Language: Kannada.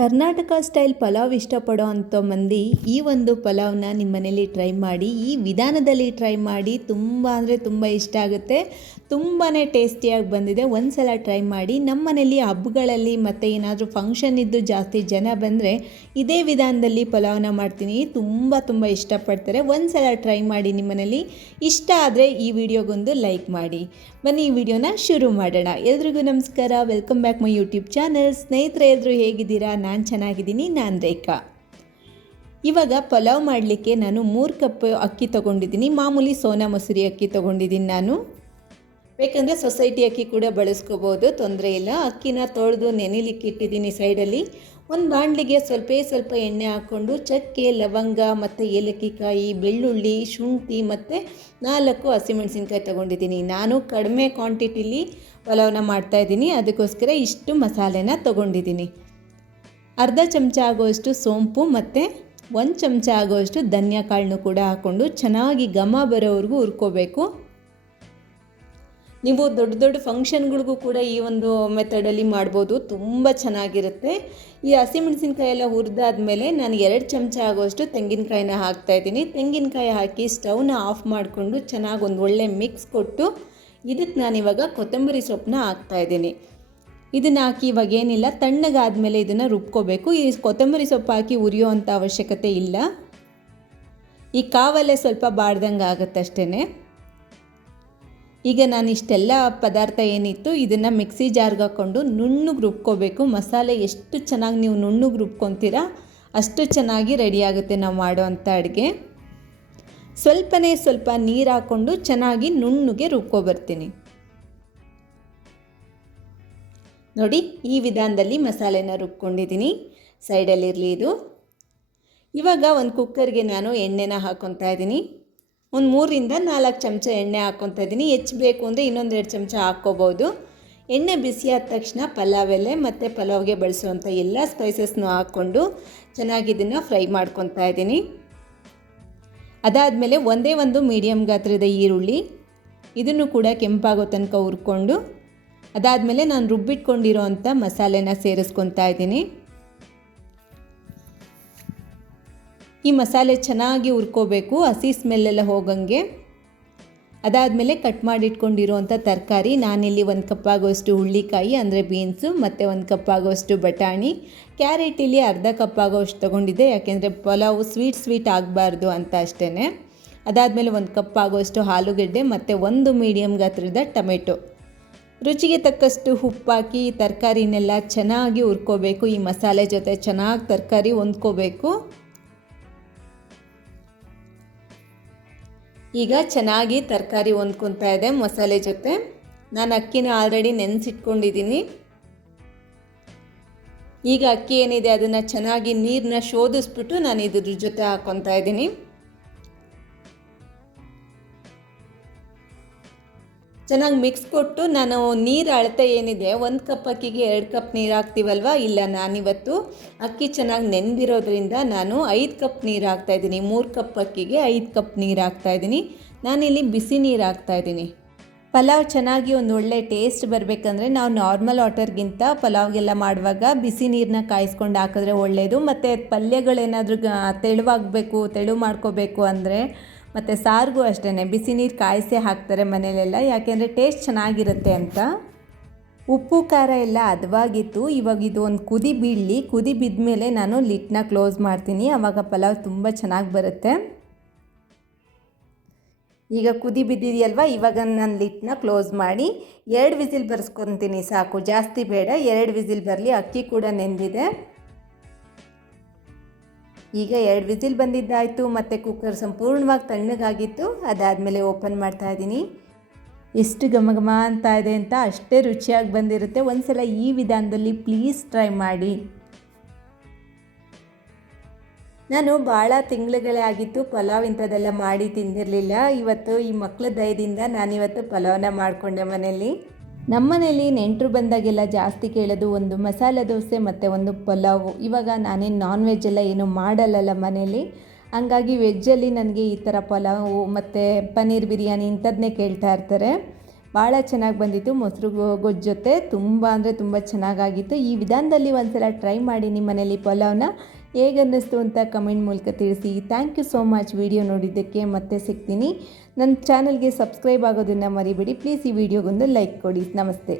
ಕರ್ನಾಟಕ ಸ್ಟೈಲ್ ಪಲಾವ್ ಇಷ್ಟಪಡೋ ಅಂಥ ಮಂದಿ ಈ ಒಂದು ಪಲಾವ್ನ ನಿಮ್ಮ ಮನೇಲಿ ಟ್ರೈ ಮಾಡಿ, ಈ ವಿಧಾನದಲ್ಲಿ ಟ್ರೈ ಮಾಡಿ ತುಂಬ ಅಂದರೆ ತುಂಬ ಇಷ್ಟ ಆಗುತ್ತೆ. ತುಂಬಾ ಟೇಸ್ಟಿಯಾಗಿ ಬಂದಿದೆ. ಒಂದು ಸಲ ಟ್ರೈ ಮಾಡಿ. ನಮ್ಮ ಮನೇಲಿ ಹಬ್ಬಗಳಲ್ಲಿ ಮತ್ತು ಏನಾದರೂ ಫಂಕ್ಷನ್ ಇದ್ದು ಜಾಸ್ತಿ ಜನ ಬಂದರೆ ಇದೇ ವಿಧಾನದಲ್ಲಿ ಪಲಾವ್ನ ಮಾಡ್ತೀನಿ. ತುಂಬ ತುಂಬ ಇಷ್ಟಪಡ್ತಾರೆ. ಒಂದು ಸಲ ಟ್ರೈ ಮಾಡಿ ನಿಮ್ಮ ಮನೇಲಿ. ಇಷ್ಟ ಆದರೆ ಈ ವಿಡಿಯೋಗೊಂದು ಲೈಕ್ ಮಾಡಿ. ಬನ್ನಿ, ಈ ವಿಡಿಯೋನ ಶುರು ಮಾಡೋಣ. ಎಲ್ರಿಗೂ ನಮಸ್ಕಾರ. Welcome back my YouTube channel. ಸ್ನೇಹಿತರೆ ಎಲ್ಲರೂ ಹೇಗಿದ್ದೀರಾ? ನಾನು ಚೆನ್ನಾಗಿದ್ದೀನಿ, ನಾನು ರೇಖಾ. ಇವಾಗ ಪಲಾವ್ ಮಾಡಲಿಕ್ಕೆ ನಾನು ಮೂರು ಕಪ್ ಅಕ್ಕಿ ತೊಗೊಂಡಿದ್ದೀನಿ, ಮಾಮೂಲಿ ಸೋನಾ ಮೊಸರಿ ಅಕ್ಕಿ ತೊಗೊಂಡಿದ್ದೀನಿ ನಾನು. ಬೇಕಂದರೆ ಸೊಸೈಟಿ ಅಕ್ಕಿ ಕೂಡ ಬಳಸ್ಕೋಬೋದು, ತೊಂದರೆ ಇಲ್ಲ. ಅಕ್ಕಿನ ತೊಳೆದು ನೆನೆಲಿಕ್ಕೆ ಇಟ್ಟಿದ್ದೀನಿ ಸೈಡಲ್ಲಿ. ಒಂದು ಬಾಣಲಿಗೆ ಸ್ವಲ್ಪ ಸ್ವಲ್ಪ ಎಣ್ಣೆ ಹಾಕ್ಕೊಂಡು ಚಕ್ಕೆ, ಲವಂಗ ಮತ್ತು ಏಲಕ್ಕಿಕಾಯಿ, ಬೆಳ್ಳುಳ್ಳಿ, ಶುಂಠಿ ಮತ್ತು ನಾಲ್ಕು ಹಸಿಮೆಣಸಿನ್ಕಾಯಿ ತೊಗೊಂಡಿದ್ದೀನಿ. ನಾನು ಕಡಿಮೆ ಕ್ವಾಂಟಿಟಿಲಿ ಪಲಾವ್ನ ಮಾಡ್ತಾಯಿದ್ದೀನಿ ಅದಕ್ಕೋಸ್ಕರ ಇಷ್ಟು ಮಸಾಲೆನ ತೊಗೊಂಡಿದ್ದೀನಿ. ಅರ್ಧ ಚಮಚ ಆಗುವಷ್ಟು ಸೋಂಪು ಮತ್ತು ಒಂದು ಚಮಚ ಆಗುವಷ್ಟು ಧನಿಯಾ ಕಾಳನ್ನು ಕೂಡ ಹಾಕ್ಕೊಂಡು ಚೆನ್ನಾಗಿ ಘಮ ಬರೋವರೆಗೂ ಹುರ್ಕೋಬೇಕು. ನೀವು ದೊಡ್ಡ ದೊಡ್ಡ ಫಂಕ್ಷನ್ಗಳಿಗೂ ಕೂಡ ಈ ಒಂದು ಮೆಥಡಲ್ಲಿ ಮಾಡ್ಬೋದು. ತುಂಬ ಚೆನ್ನಾಗಿರುತ್ತೆ. ಈ ಹಸಿಮೆಣಸಿನ್ಕಾಯಿ ಎಲ್ಲ ಹುರಿದಾದ್ಮೇಲೆ ನಾನು ಎರಡು ಚಮಚ ಆಗುವಷ್ಟು ತೆಂಗಿನಕಾಯಿನ ಹಾಕ್ತಾಯಿದ್ದೀನಿ ತೆಂಗಿನಕಾಯಿ ಹಾಕಿ ಸ್ಟವ್ನ ಆಫ್ ಮಾಡಿಕೊಂಡು ಚೆನ್ನಾಗಿ ಒಂದು ಒಳ್ಳೆ ಮಿಕ್ಸ್ ಕೊಟ್ಟು ಇದಕ್ಕೆ ನಾನಿವಾಗ ಕೊತ್ತಂಬರಿ ಸೊಪ್ಪನ್ನ ಹಾಕ್ತಾಯಿದ್ದೀನಿ ಇದನ್ನು ಹಾಕಿ ಇವಾಗ ಏನಿಲ್ಲ, ತಣ್ಣಗಾದಮೇಲೆ ಇದನ್ನು ರುಬ್ಕೋಬೇಕು. ಈ ಕೊತ್ತಂಬರಿ ಸೊಪ್ಪು ಹಾಕಿ ಉರಿಯೋ ಅಂಥ ಅವಶ್ಯಕತೆ ಇಲ್ಲ. ಈ ಕಾವಲ್ಲೇ ಸ್ವಲ್ಪ ಬಾಡ್ದಂಗೆ ಆಗುತ್ತೆ ಅಷ್ಟೇ ಈಗ ನಾನು ಇಷ್ಟೆಲ್ಲ ಪದಾರ್ಥ ಏನಿತ್ತು, ಇದನ್ನು ಮಿಕ್ಸಿ ಜಾರ್ಗೆ ಹಾಕ್ಕೊಂಡು ನುಣ್ಣಗೆ ರುಬ್ಕೋಬೇಕು. ಮಸಾಲೆ ಎಷ್ಟು ಚೆನ್ನಾಗಿ ನೀವು ನುಣ್ಣಗೆ ರುಬ್ಕೊತೀರ, ಅಷ್ಟು ಚೆನ್ನಾಗಿ ರೆಡಿಯಾಗುತ್ತೆ ನಾವು ಮಾಡೋ ಅಂಥ ಅಡುಗೆ. ಸ್ವಲ್ಪನೇ ಸ್ವಲ್ಪ ನೀರು ಹಾಕ್ಕೊಂಡು ಚೆನ್ನಾಗಿ ನುಣ್ಣಗೆ ರುಬ್ಕೊಬರ್ತೀನಿ ನೋಡಿ, ಈ ವಿಧಾನದಲ್ಲಿ ಮಸಾಲೆನ ರುಬ್ಕೊಂಡಿದ್ದೀನಿ. ಸೈಡಲ್ಲಿರಲಿ ಇದು. ಇವಾಗ ಒಂದು ಕುಕ್ಕರ್ಗೆ ನಾನು ಎಣ್ಣೆನ ಹಾಕ್ಕೊತಾ ಇದ್ದೀನಿ. ಒಂದು ಮೂರರಿಂದ ನಾಲ್ಕು ಚಮಚ ಎಣ್ಣೆ ಹಾಕ್ಕೊತಾ ಇದ್ದೀನಿ. ಹೆಚ್ಚು ಬೇಕು ಅಂದರೆ ಇನ್ನೊಂದೆರಡು ಚಮಚ ಹಾಕ್ಕೋಬೋದು. ಎಣ್ಣೆ ಬಿಸಿ ಆದ ತಕ್ಷಣ ಪಲಾವ್ ಎಲೆ ಮತ್ತು ಪಲಾವ್ಗೆ ಬಳಸುವಂಥ ಎಲ್ಲ ಸ್ಪೈಸಸ್ನು ಹಾಕ್ಕೊಂಡು ಚೆನ್ನಾಗಿ ಇದನ್ನು ಫ್ರೈ ಮಾಡ್ಕೊತಾ ಇದ್ದೀನಿ. ಅದಾದಮೇಲೆ ಒಂದೇ ಒಂದು ಮೀಡಿಯಮ್ ಗಾತ್ರದ ಈರುಳ್ಳಿ. ಇದನ್ನು ಕೂಡ ಕೆಂಪಾಗೋ ತನಕ ಹುರ್ಕೊಂಡು ಅದಾದಮೇಲೆ ನಾನು ರುಬ್ಬಿಟ್ಕೊಂಡಿರೋ ಅಂಥ ಮಸಾಲೆನ ಸೇರಿಸ್ಕೊತಾ ಇದ್ದೀನಿ. ಈ ಮಸಾಲೆ ಚೆನ್ನಾಗಿ ಹುರ್ಕೋಬೇಕು, ಹಸಿ ಸ್ಮೆಲ್ಲೆಲ್ಲ ಹೋಗಂಗೆ. ಅದಾದಮೇಲೆ ಕಟ್ ಮಾಡಿಟ್ಕೊಂಡಿರೋವಂಥ ತರಕಾರಿ, ನಾನಿಲ್ಲಿ ಒಂದು ಕಪ್ ಆಗೋಷ್ಟು ಹುಳ್ಳಿಕಾಯಿ ಅಂದರೆ ಬೀನ್ಸು, ಮತ್ತು ಒಂದು ಕಪ್ ಆಗೋಷ್ಟು ಬಟಾಣಿ. ಕ್ಯಾರೆಟ್ ಇಲ್ಲಿ ಅರ್ಧ ಕಪ್ ಆಗೋಷ್ಟು ತೊಗೊಂಡಿದ್ದೆ, ಯಾಕೆಂದರೆ ಪಲಾವು ಸ್ವೀಟ್ ಸ್ವೀಟ್ ಆಗಬಾರ್ದು ಅಂತ ಅಷ್ಟೇ ಅದಾದಮೇಲೆ ಒಂದು ಕಪ್ ಆಗೋಷ್ಟು ಆಲೂಗೆಡ್ಡೆ, ಮತ್ತು ಒಂದು ಮೀಡಿಯಮ್ ಗಾತ್ರದ ಟೊಮೆಟೊ. ರುಚಿಗೆ ತಕ್ಕಷ್ಟು ಉಪ್ಪಾಕಿ, ತರಕಾರಿನೆಲ್ಲ ಚೆನ್ನಾಗಿ ಹುರ್ಕೋಬೇಕು. ಈ ಮಸಾಲೆ ಜೊತೆ ಚೆನ್ನಾಗಿ ತರಕಾರಿ ಹೊಂದ್ಕೋಬೇಕು. ಈಗ ಚೆನ್ನಾಗಿ ತರಕಾರಿ ಹೊಂದ್ಕೊತಾ ಇದೆ ಮಸಾಲೆ ಜೊತೆ. ನಾನು ಅಕ್ಕಿನ ಆಲ್ರೆಡಿ ನೆನೆಸಿಟ್ಕೊಂಡಿದ್ದೀನಿ ಈಗ ಅಕ್ಕಿ ಏನಿದೆ ಅದನ್ನು ಚೆನ್ನಾಗಿ ನೀರನ್ನ ಶೋಧಿಸ್ಬಿಟ್ಟು ನಾನು ಇದ್ರ ಜೊತೆ ಹಾಕ್ಕೊತಾ ಇದ್ದೀನಿ ಚೆನ್ನಾಗಿ ಮಿಕ್ಸ್ ಕೊಟ್ಟು ನಾನು ನೀರು ಅಳತೆ ಏನಿದೆ, ಒಂದು ಕಪ್ ಅಕ್ಕಿಗೆ ಎರಡು ಕಪ್ ನೀರು ಹಾಕ್ತೀವಲ್ವ? ಇಲ್ಲ, ನಾನಿವತ್ತು ಅಕ್ಕಿ ಚೆನ್ನಾಗಿ ನೆನೆದಿರೋದ್ರಿಂದ ನಾನು ಐದು ಕಪ್ ನೀರು ಹಾಕ್ತಾಯಿದ್ದೀನಿ ಮೂರು ಕಪ್ ಅಕ್ಕಿಗೆ ಐದು ಕಪ್ ನೀರು ಹಾಕ್ತಾಯಿದ್ದೀನಿ ನಾನಿಲ್ಲಿ ಬಿಸಿ ನೀರು ಹಾಕ್ತಾಯಿದ್ದೀನಿ ಪಲಾವ್ ಚೆನ್ನಾಗಿ ಒಂದು ಒಳ್ಳೆ ಟೇಸ್ಟ್ ಬರಬೇಕಂದ್ರೆ ನಾವು ನಾರ್ಮಲ್ ವಾಟರ್ಗಿಂತ ಪಲಾವ್ಗೆಲ್ಲ ಮಾಡುವಾಗ ಬಿಸಿ ನೀರನ್ನ ಕಾಯಿಸ್ಕೊಂಡು ಹಾಕಿದ್ರೆ ಒಳ್ಳೆಯದು ಮತ್ತು ಪಲ್ಯಗಳೇನಾದರೂ ತೆಳುವಾಗಬೇಕು, ತೆಳು ಮಾಡ್ಕೋಬೇಕು ಅಂದರೆ ಮತ್ತು ಸಾರಿಗೂ ಅಷ್ಟೇ ಬಿಸಿ ನೀರು ಕಾಯಿಸಿ ಹಾಕ್ತಾರೆ ಮನೆಯಲ್ಲೆಲ್ಲ ಯಾಕೆಂದರೆ ಟೇಸ್ಟ್ ಚೆನ್ನಾಗಿರುತ್ತೆ ಅಂತ. ಉಪ್ಪು, ಖಾರ ಎಲ್ಲ ಅದವಾಗಿತ್ತು. ಇವಾಗ ಇದು ಒಂದು ಕುದಿ ಬೀಳಲಿ, ಕುದಿ ಬಿದ್ದ ಮೇಲೆ ನಾನು ಲಿಟ್ನ ಕ್ಲೋಸ್ ಮಾಡ್ತೀನಿ. ಆವಾಗ ಪಲಾವ್ ತುಂಬ ಚೆನ್ನಾಗಿ ಬರುತ್ತೆ. ಈಗ ಕುದಿ ಬಿದ್ದಿದೆಯಲ್ವ? ಇವಾಗ ನಾನು ಲಿಟ್ನ ಕ್ಲೋಸ್ ಮಾಡಿ ಎರಡು ವಿಸಿಲ್ ಬರ್ಸ್ಕೊತೀನಿ ಸಾಕು. ಜಾಸ್ತಿ ಬೇಡ, ಎರಡು ವಿಸಿಲ್ ಬರಲಿ. ಅಕ್ಕಿ ಕೂಡ ನೆಂದಿದೆ. ಈಗ ಎರಡು ವಿಸಿಲ್ ಬಂದಿದ್ದಾಯಿತು, ಮತ್ತು ಕುಕ್ಕರ್ ಸಂಪೂರ್ಣವಾಗಿ ತಣ್ಣಗಾಗಿತ್ತು. ಅದಾದಮೇಲೆ ಓಪನ್ ಮಾಡ್ತಾ ಇದ್ದೀನಿ. ಎಷ್ಟು ಘಮ ಘಮ ಅಂತ ಇದೆ ಅಂತ ಅಷ್ಟೇ ರುಚಿಯಾಗಿ ಬಂದಿರುತ್ತೆ. ಒಂದು ಸಲ ಈ ವಿಧಾನದಲ್ಲಿ ಪ್ಲೀಸ್ ಟ್ರೈ ಮಾಡಿ. ನಾನು ಭಾಳ ತಿಂಗಳುಗಳೇ ಆಗಿತ್ತು ಪಲಾವ್ ಇಂಥದ್ದೆಲ್ಲ ಮಾಡಿ ತಿಂದಿರಲಿಲ್ಲ. ಇವತ್ತು ಈ ಮಕ್ಕಳ ದಯದಿಂದ ನಾನಿವತ್ತು ಪಲಾವ್ನ ಮಾಡಿಕೊಂಡೆ ಮನೆಯಲ್ಲಿ. ನಮ್ಮನೇಲಿ ನೆಂಟರು ಬಂದಾಗೆಲ್ಲ ಜಾಸ್ತಿ ಕೇಳೋದು ಒಂದು ಮಸಾಲೆ ದೋಸೆ ಮತ್ತು ಒಂದು ಪಲಾವು. ಇವಾಗ ನಾನೇನು ನಾನ್ ವೆಜ್ ಎಲ್ಲ ಏನು ಮಾಡಲ್ಲಲ್ಲ ಮನೇಲಿ. ಹಂಗಾಗಿ ವೆಜ್ಜಲ್ಲಿ ನನಗೆ ಈ ಥರ ಪಲಾವು ಮತ್ತು ಪನ್ನೀರ್ ಬಿರಿಯಾನಿ ಇಂಥದ್ದನ್ನೇ ಕೇಳ್ತಾ ಇರ್ತಾರೆ. ಭಾಳ ಚೆನ್ನಾಗಿ ಬಂದಿತ್ತು. ಮೊಸರು ಗೊಜ್ಜು ಜೊತೆ ತುಂಬ ಅಂದರೆ ತುಂಬ ಚೆನ್ನಾಗಾಗಿತ್ತು. ಈ ವಿಧಾನದಲ್ಲಿ ಒಂದು ಸಲ ಟ್ರೈ ಮಾಡಿ ನಿಮ್ಮ ಮನೇಲಿ ಪಲಾವ್ನ. ಹೇಗೆ ಅನ್ನಿಸ್ತು ಅಂತ ಕಮೆಂಟ್ ಮೂಲಕ ತಿಳಿಸಿ. Thank you so much video ನೋಡಿದ್ದಕ್ಕೆ ಮತ್ತೆ ಸಿಗ್ತೀನಿ. ನನ್ನ ಚಾನಲ್ಗೆ ಸಬ್ಸ್ಕ್ರೈಬ್ ಆಗೋದನ್ನು ಮರಿಬೇಡಿ. ಪ್ಲೀಸ್ ಈ ವಿಡಿಯೋಗೊಂದು ಲೈಕ್ ಕೊಡಿ. ನಮಸ್ತೆ.